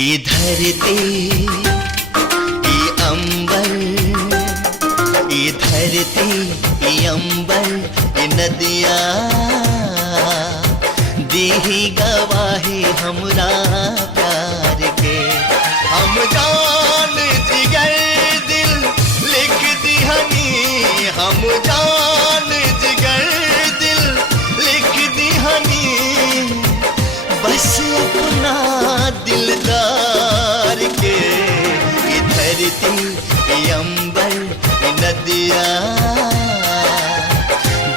ये धरती, ये अंबर, ये धरती, ये अंबर, ये नदियाँ दी ही गवाही हमरा प्यार के। हम जान जिगर दिल लिख दिहनी, हम जान जिगर दिल लिख दिहनी, बस अपना दिलदार के। ये धरती, ये अंबर, ये नदियाँ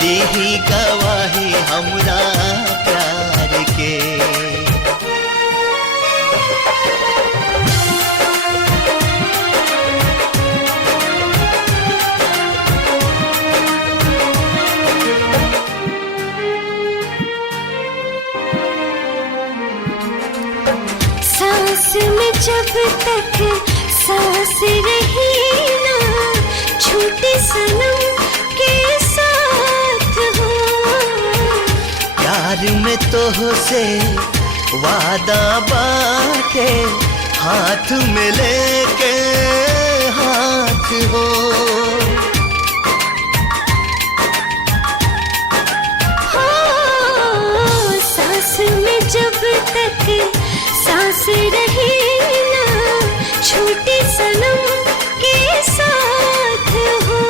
दी ही गवाही हमरा प्यार के। सांस में जब तक सांस रही ना, छूटे सनम के साथ हो। प्यार में तो से वादा बाटे, हाथ में लेके हाथ हो। सांस में जब तक सांस रही ना, छूटे सनम के साथ हो।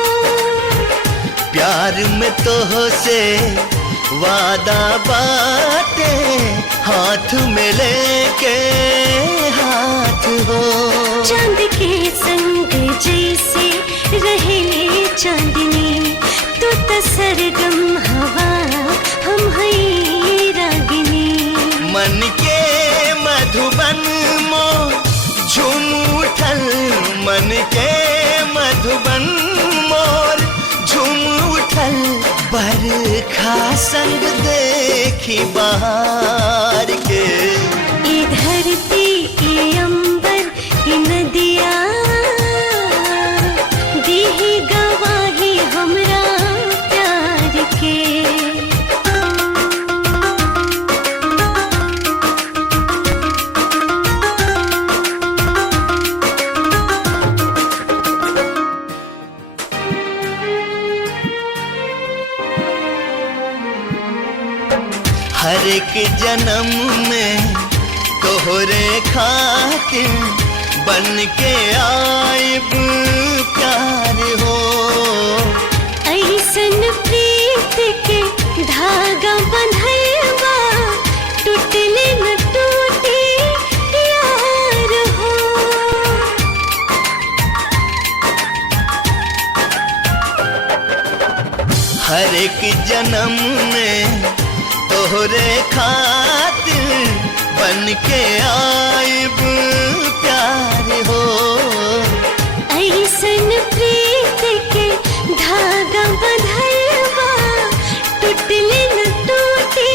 प्यार में तो से वादा बाटे, हाथ में लेके हाथ हो। चांद के संग जैसे रहे चांदनी, तू तो सरगम हवा, हम हैं रागिनी। मन के मधुबन मोर झूम उठल, मन के मधुबन मोर झूम उठल। बरखा संग देखी बहार के। ये धरती, ये अंबर, ये नदियाँ दी ही गवाही हमरा प्यार के। हर एक जन्म में तोहरे खातिर बन के आइब प्यार हो। ऐसन प्रीत के धागा बंधलबा, टूटले न टूटे यार हो। हर एक जन्म में तोहरे खातिर बन के आइब प्यार हो। ऐसन प्रीत के धागा बंधलबा, टूटले न टूटे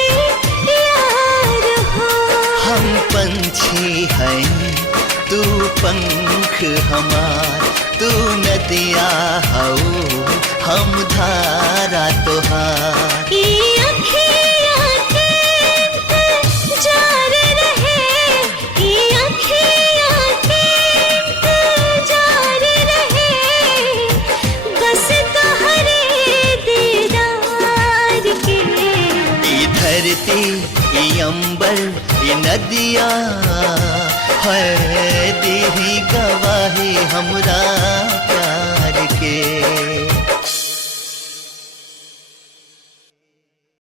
यार हो। हम पंछी हैं, तू पंख हमार, तू नदिया हो, हम धारा तोहार। ये अखियाँ के इंतजार रहे, ये अखियाँ के इंतजार रहे, बस तोहरे दीदार के। ये धरती, ये अंबर, ये नदियाँ है दी ही गवाही हमरा